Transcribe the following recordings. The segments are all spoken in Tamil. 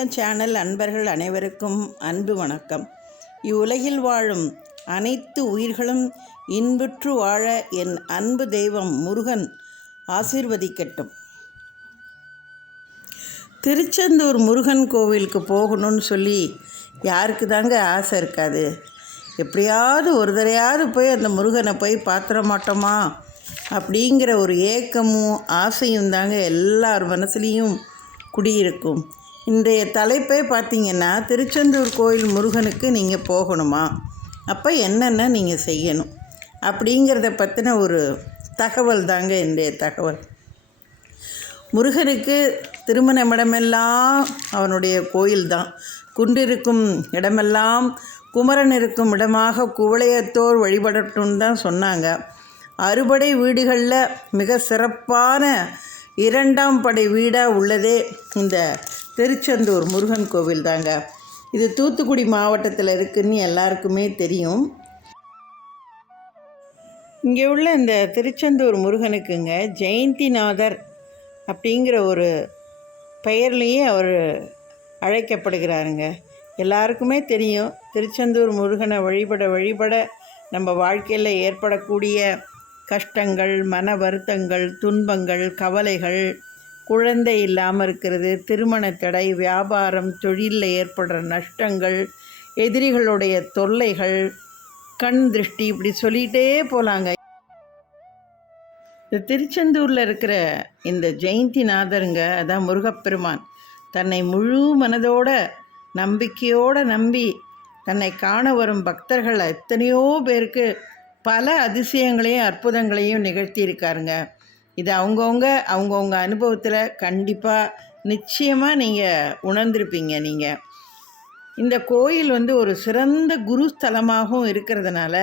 ஆன்மீக சேனல் அன்பர்கள் அனைவருக்கும் அன்பு வணக்கம். இவ்வுலகில் வாழும் அனைத்து உயிர்களும் இன்புற்று வாழ என் அன்பு தெய்வம் முருகன் ஆசீர்வதிக்கட்டும். திருச்செந்தூர் முருகன் கோவிலுக்கு போகணும்னு சொல்லி யாருக்கு தாங்க ஆசை இருக்காது? எப்படியாவது ஒரு தடையாவது போய் அந்த முருகனை போய் பார்த்துட மாட்டோமா அப்படிங்கிற ஒரு ஏக்கமும் ஆசையும் தாங்க எல்லார் மனசுலேயும் குடியிருக்கும். இன்றைய தலைப்பே பார்த்திங்கன்னா, திருச்செந்தூர் கோயில் முருகனுக்கு நீங்கள் போகணுமா, அப்போ என்னென்ன நீங்கள் செய்யணும் அப்படிங்கிறத பற்றின ஒரு தகவல் தாங்க இன்றைய தகவல். முருகனுக்கு திருமணமிடமெல்லாம் அவனுடைய கோயில் தான். குன்றிருக்கும் இடமெல்லாம் குமரன் இருக்கும் இடமாக குவளையத்தோர் வழிபடட்டும்னு தான் சொன்னாங்க. அறுபடை வீடுகளில் மிக சிறப்பான 2ஆம் படை வீடாக உள்ளதே இந்த திருச்செந்தூர் முருகன் கோவில் தாங்க. இது தூத்துக்குடி மாவட்டத்தில் இருக்குதுன்னு எல்லாருக்குமே தெரியும். இங்கே உள்ள இந்த திருச்செந்தூர் முருகனுக்குங்க ஜெயந்திநாதர் அப்படிங்கிற ஒரு பெயர்லேயே அவர் அழைக்கப்படுகிறாருங்க. எல்லாருக்குமே தெரியும், திருச்செந்தூர் முருகனை வழிபட நம்ம வாழ்க்கையில் ஏற்படக்கூடிய கஷ்டங்கள், மன வருத்தங்கள், துன்பங்கள், கவலைகள், குழந்தை இல்லாமல் இருக்கிறது, திருமண தடை, வியாபாரம், தொழிலில் ஏற்படுற நஷ்டங்கள், எதிரிகளுடைய தொல்லைகள், கண் திருஷ்டி, இப்படி சொல்லிகிட்டே போகலாங்க. இந்த திருச்செந்தூரில் இருக்கிற இந்த ஜெயந்திநாதருங்க, அதான் முருகப்பெருமான், தன்னை முழு மனதோட நம்பிக்கையோடு நம்பி தன்னை காண வரும் பக்தர்கள் எத்தனையோ பேருக்கு பல அதிசயங்களையும் அற்புதங்களையும் நிகழ்த்தியிருக்காருங்க. இது அவங்கவுங்க அனுபவத்தில் கண்டிப்பாக நிச்சயமாக நீங்கள் உணர்ந்திருப்பீங்க. நீங்கள் இந்த கோயில் ஒரு சிறந்த குருஸ்தலமாகவும் இருக்கிறதுனால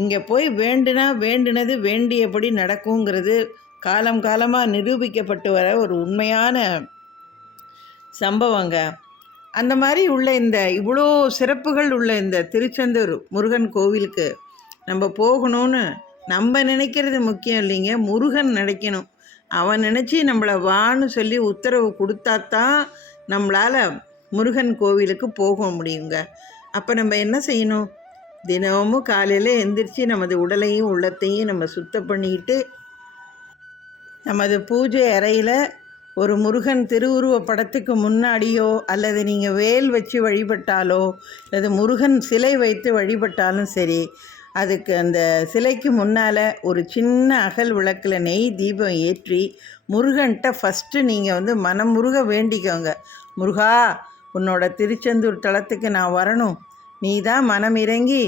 இங்கே போய் வேண்டினது வேண்டியபடி நடக்குங்கிறது காலமாக நிரூபிக்கப்பட்டு வர ஒரு உண்மையான சம்பவங்க. அந்த மாதிரி உள்ள இந்த இவ்வளோ சிறப்புகள் உள்ள இந்த திருச்செந்தூர் முருகன் கோவிலுக்கு நம்ம போகணும்னு நம்ம நினைக்கிறது முக்கியம் இல்லைங்க, முருகன் நினைக்கணும். அவன் நினச்சி நம்மளை வான்னு சொல்லி உத்தரவு கொடுத்தாத்தான் நம்மளால் முருகன் கோவிலுக்கு போக முடியுங்க. அப்போ நம்ம என்ன செய்யணும்? தினமும் காலையில் எந்திரிச்சு நமது உடலையும் உள்ளத்தையும் நம்ம சுத்தம் பண்ணிக்கிட்டு நமது பூஜை அறையில் ஒரு முருகன் திருவுருவ படத்துக்கு முன்னாடியோ அல்லது நீங்கள் வேல் வச்சு வழிபட்டாலோ அல்லது முருகன் சிலை வைத்து வழிபட்டாலும் சரி, அதுக்கு அந்த சிலைக்கு முன்னால் ஒரு சின்ன அகல் விளக்கில் நெய் தீபம் ஏற்றி முருகன்கிட்ட ஃபஸ்ட்டு நீங்கள் மனமுருக வேண்டிக்கோங்க. முருகா, உன்னோட திருச்செந்தூர் தலத்துக்கு நான் வரணும், நீ தான் மனம் இறங்கி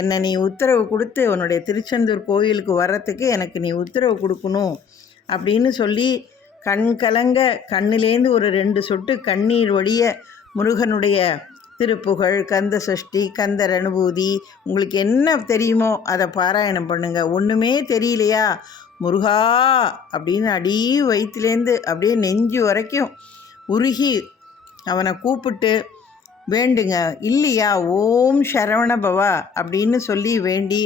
என்னை நீ உத்தரவு கொடுத்து உன்னுடைய திருச்செந்தூர் கோயிலுக்கு வர்றதுக்கு எனக்கு நீ உத்தரவு கொடுக்கணும் அப்படின்னு சொல்லி கண் கலங்க கண்ணிலேருந்து ஒரு 2 சொட்டு கண்ணீர் வடிய முருகனுடைய திருப்புகழ், கந்த சஷ்டி, கந்தர் அனுபூதி, உங்களுக்கு என்ன தெரியுமோ அதை பாராயணம் பண்ணுங்கள். ஒன்றுமே தெரியலையா, முருகா அப்படின்னு அடி வயிற்றுலேருந்து அப்படியே நெஞ்சு வரைக்கும் உருகி அவனை கூப்பிட்டு வேண்டுங்க. இல்லையா, ஓம் சரவண பவா அப்படின்னு சொல்லி வேண்டி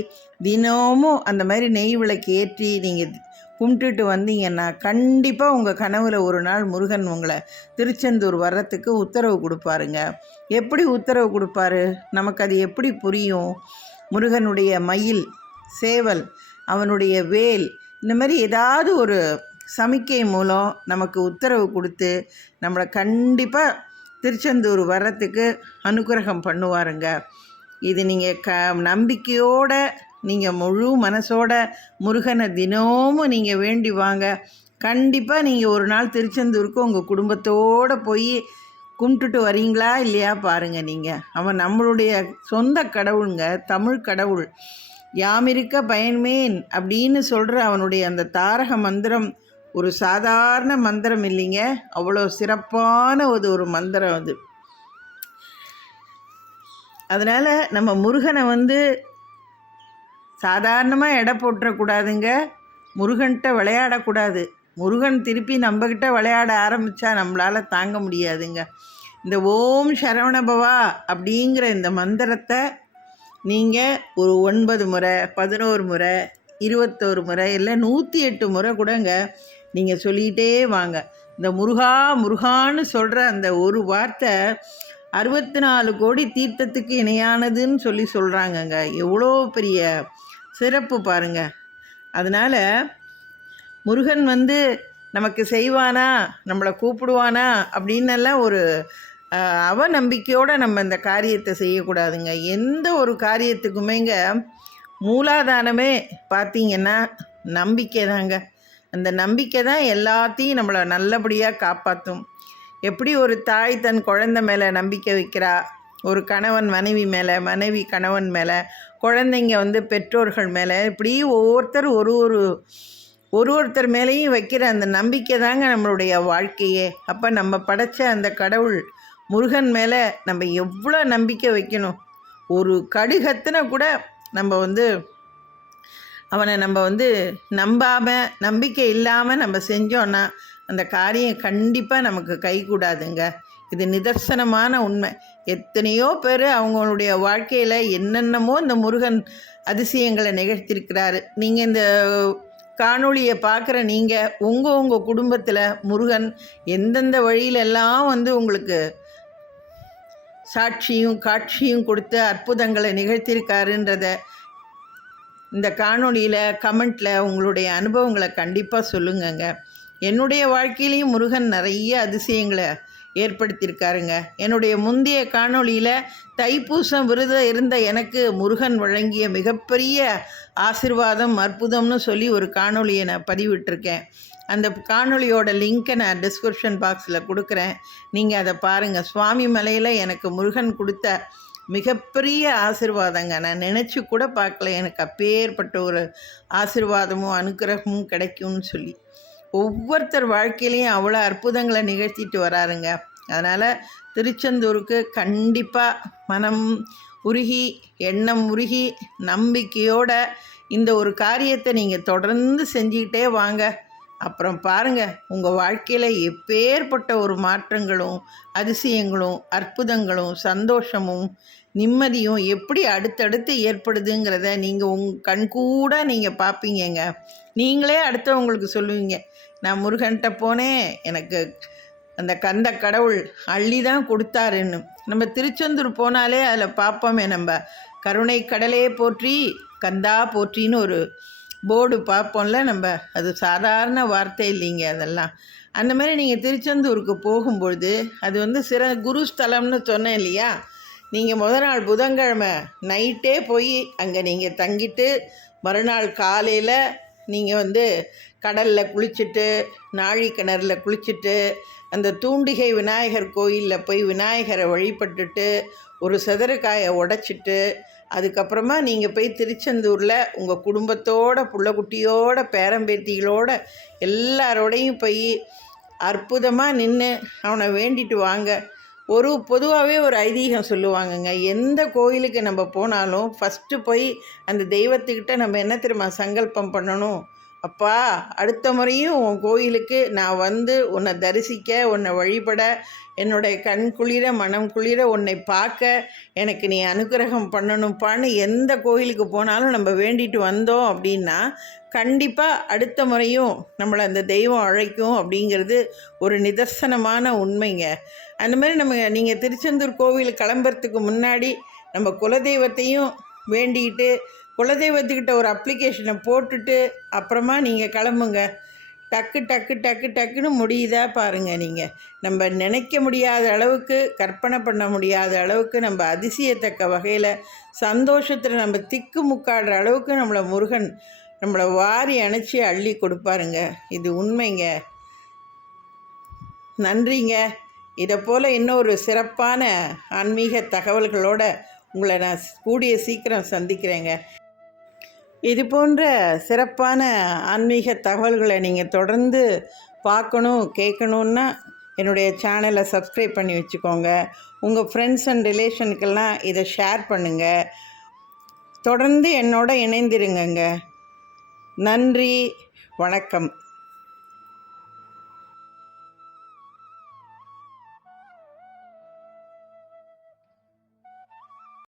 தினமும் அந்த மாதிரி நெய் விளக்கு ஏற்றி நீங்கள் கும்பிட்டுட்டு வந்தீங்கன்னா கண்டிப்பாக உங்கள் கனவில் ஒரு நாள் முருகன் உங்களை திருச்செந்தூர் வர்றதுக்கு உத்தரவு கொடுப்பாருங்க. எப்படி உத்தரவு கொடுப்பாரு, நமக்கு அது எப்படி புரியும்? முருகனுடைய மயில், சேவல், அவனுடைய வேல், இந்த மாதிரி ஏதாவது ஒரு சமிக்கை மூலம் நமக்கு உத்தரவு கொடுத்து நம்மளை கண்டிப்பாக திருச்செந்தூர் வர்றதுக்கு அனுகிரகம் பண்ணுவாருங்க. இது நீங்கள் நம்பிக்கையோடு நீங்கள் முழு மனசோட முருகனை தினமும் நீங்கள் வேண்டி வாங்க. கண்டிப்பாக நீங்கள் ஒரு நாள் திருச்செந்தூருக்கு உங்கள் குடும்பத்தோடு போய் கும்பிட்டுட்டு வரீங்களா இல்லையா பாருங்கள். நீங்கள் அவன் நம்மளுடைய சொந்த கடவுளுங்க, தமிழ் கடவுள். யாமிருக்க பயன்மேன் அப்படின்னு சொல்கிற அவனுடைய அந்த தாரக மந்திரம் ஒரு சாதாரண மந்திரம் இல்லைங்க, அவ்வளோ சிறப்பான ஒரு மந்திரம் அது. அதனால் நம்ம முருகனை சாதாரணமாக எடை போட்டுறக்கூடாதுங்க. முருகன்கிட்ட விளையாடக்கூடாது. முருகன் திருப்பி நம்மக்கிட்ட விளையாட ஆரம்பித்தா நம்மளால் தாங்க முடியாதுங்க. இந்த ஓம் சரவணபவா அப்படிங்கிற இந்த மந்திரத்தை நீங்கள் ஒரு 9 முறை, 11 முறை, 21 முறை, இல்லை 108 முறை கூடங்க நீங்கள் சொல்லிகிட்டே வாங்க. இந்த முருகா முருகான்னு சொல்கிற அந்த ஒரு வார்த்தை 64 கோடி தீர்த்தத்துக்கு இணையானதுன்னு சொல்லி சொல்கிறாங்கங்க. எவ்வளோ பெரிய சிறப்பு பாருங்கள். அதனால் முருகன் நமக்கு செய்வானா, நம்மளை கூப்பிடுவானா அப்படின்னெல்லாம் ஒரு அவநம்பிக்கையோடு நம்ம இந்த காரியத்தை செய்யக்கூடாதுங்க. எந்த ஒரு காரியத்துக்குமேங்க மூலாதானமே பார்த்திங்கன்னா நம்பிக்கை தாங்க. அந்த நம்பிக்கை தான் எல்லாத்தையும் நம்மளை நல்லபடியாக காப்பாற்றும். எப்படி ஒரு தாய் தன் குழந்தை மேலே நம்பிக்கை வைக்கிறா, ஒரு கணவன் மனைவி மேலே, மனைவி கணவன் மேலே, குழந்தைங்க பெற்றோர்கள் மேலே, இப்படி ஒவ்வொருத்தர் ஒருத்தர் மேலேயும் வைக்கிற அந்த நம்பிக்கை தாங்க நம்மளுடைய வாழ்க்கையே. அப்போ நம்ம படைத்த அந்த கடவுள் முருகன் மேலே நம்ம எவ்வளோ நம்பிக்கை வைக்கணும். ஒரு கடுகத்தின கூட நம்ம அவனை நம்ம நம்பாமல் நம்பிக்கை இல்லாமல் நம்ம செஞ்சோன்னா அந்த காரியம் கண்டிப்பாக நமக்கு கைகூடாதுங்க. இது நிதர்சனமான உண்மை. எத்தனையோ பேர் அவங்களுடைய வாழ்க்கையில் என்னென்னமோ இந்த முருகன் அதிசயங்களை நிகழ்த்தியிருக்கிறாரு. நீங்கள் இந்த காணொளியை பார்க்குற நீங்கள் உங்கள் குடும்பத்தில் முருகன் எந்தெந்த வழியிலெல்லாம் உங்களுக்கு சாட்சியும் காட்சியும் கொடுத்து அற்புதங்களை நிகழ்த்தியிருக்காருன்றத இந்த காணொளியில் கமெண்ட்டில் உங்களுடைய அனுபவங்களை கண்டிப்பாக சொல்லுங்கங்க. என்னுடைய வாழ்க்கையிலையும் முருகன் நிறைய அதிசயங்களை ஏற்படுத்தியிருக்காருங்க. என்னுடைய முந்தைய காணொளியில் தைப்பூசம் விரதம் இருந்த எனக்கு முருகன் வழங்கிய மிகப்பெரிய ஆசிர்வாதம் அற்புதம்னு சொல்லி ஒரு காணொளியை நான் பதிவிட்டிருக்கேன். அந்த காணொளியோட லிங்க்கை நான் டிஸ்கிரிப்ஷன் பாக்ஸில் கொடுக்குறேன். நீங்கள் அதை பாருங்கள். சுவாமி மலையில் எனக்கு முருகன் கொடுத்த மிகப்பெரிய ஆசிர்வாதங்க. நான் நினச்சி கூட பார்க்கல எனக்கு அப்பேற்பட்ட ஒரு ஆசிர்வாதமும் அனுக்கிரகமும் கிடைக்கும்னு சொல்லி. ஒவ்வொருத்தர் வாழ்க்கையிலையும் அவ்வளோ அற்புதங்களை நிகழ்த்திட்டு வராருங்க. அதனால் திருச்செந்தூருக்கு கண்டிப்பாக மனம் உருகி எண்ணம் உருகி நம்பிக்கையோட இந்த ஒரு காரியத்தை நீங்கள் தொடர்ந்து செஞ்சுக்கிட்டே வாங்க. அப்புறம் பாருங்கள், உங்கள் வாழ்க்கையில் எப்பேற்பட்ட ஒரு மாற்றங்களும் அதிசயங்களும் அற்புதங்களும் சந்தோஷமும் நிம்மதியும் எப்படி அடுத்தடுத்து ஏற்படுதுங்கிறத நீங்கள் கண்கூட நீங்கள் பார்ப்பீங்கங்க. நீங்களே அடுத்தவங்களுக்கு சொல்லுவீங்க, நான் முருகன்கிட்ட போனேன், எனக்கு அந்த கந்த கடவுள் அள்ளி தான் கொடுத்தாருன்னு. நம்ம திருச்செந்தூர் போனாலே அதில் பார்ப்போமே, நம்ம கருணை கடலே போற்றி கந்தா போற்றின்னு ஒரு போர்டு பார்ப்போம்ல. நம்ம அது சாதாரண வார்த்தை இல்லைங்க அதெல்லாம். அந்த மாதிரி நீங்கள் திருச்செந்தூருக்கு போகும்பொழுது அது குரு ஸ்தலம்னு சொன்னேன் இல்லையா. நீங்கள் முதல் நாள் புதன்கிழமை நைட்டே போய் அங்கே நீங்கள் தங்கிட்டு மறுநாள் காலையில் நீங்கள் கடலில் குளிச்சுட்டு நாழி கிணறுல குளிச்சுட்டு அந்த தூண்டிகை விநாயகர் கோயிலில் போய் விநாயகரை வழிபட்டுட்டு ஒரு செதறுக்காயை உடைச்சிட்டு அதுக்கப்புறமா நீங்கள் போய் திருச்செந்தூரில் உங்கள் குடும்பத்தோட புள்ளக்குட்டியோட பேரம்பேத்திகளோட எல்லாரோடையும் போய் அற்புதமாக நின்று அவனை வேண்டிட்டு வாங்க. பொதுவாகவே ஒரு ஐதீகம் சொல்லுவாங்கங்க, எந்த கோயிலுக்கு நம்ம போனாலும் ஃபஸ்ட்டு போய் அந்த தெய்வத்துக்கிட்ட நம்ம என்ன தெரியுமா சங்கல்பம் பண்ணணும், அப்பா அடுத்த முறையும் உன் கோயிலுக்கு நான் உன்னை தரிசிக்க, உன்னை வழிபட, என்னுடைய கண் குளிர மனம் குளிர உன்னை பார்க்க எனக்கு நீ அனுக்கிரகம் பண்ணணும்ப்பான்னு எந்த கோயிலுக்கு போனாலும் நம்ம வேண்டிட்டு வந்தோம் அப்படின்னா கண்டிப்பாக அடுத்த முறையும் நம்மளை அந்த தெய்வம் அழைக்கும் அப்படிங்கிறது ஒரு நிதர்சனமான உண்மைங்க. அந்த மாதிரி நீங்கள் திருச்செந்தூர் கோவில் கிளம்புறதுக்கு முன்னாடி நம்ம குலதெய்வத்தையும் வேண்டிக்கிட்டு குலதெய்வத்துக்கிட்ட ஒரு அப்ளிகேஷனை போட்டுட்டு அப்புறமா நீங்கள் கிளம்புங்க. டக்குன்னு முடியுதா பாருங்கள். நீங்கள் நம்ம நினைக்க முடியாத அளவுக்கு, கற்பனை பண்ண முடியாத அளவுக்கு, நம்ம அதிசயத்தக்க வகையில் சந்தோஷத்தில் நம்ம திக்கு முக்காடுற அளவுக்கு முருகன் நம்மளை வாரி அணைச்சி அள்ளி கொடுப்பாருங்க. இது உண்மைங்க. நன்றிங்க. இதை போல் இன்னொரு சிறப்பான ஆன்மீக தகவல்களோடு உங்களை நான் கூடிய சீக்கிரம் சந்திக்கிறேங்க. இது போன்ற சிறப்பான ஆன்மீக தகவல்களை நீங்கள் தொடர்ந்து பார்க்கணும் கேட்கணுன்னா என்னுடைய சேனலை சப்ஸ்கிரைப் பண்ணி வச்சுக்கோங்க. உங்கள் ஃப்ரெண்ட்ஸ் அண்ட் ரிலேஷனுக்கெல்லாம் இதை ஷேர் பண்ணுங்கள். தொடர்ந்து என்னோட இணைந்திருங்கங்க. நன்றி, வணக்கம்.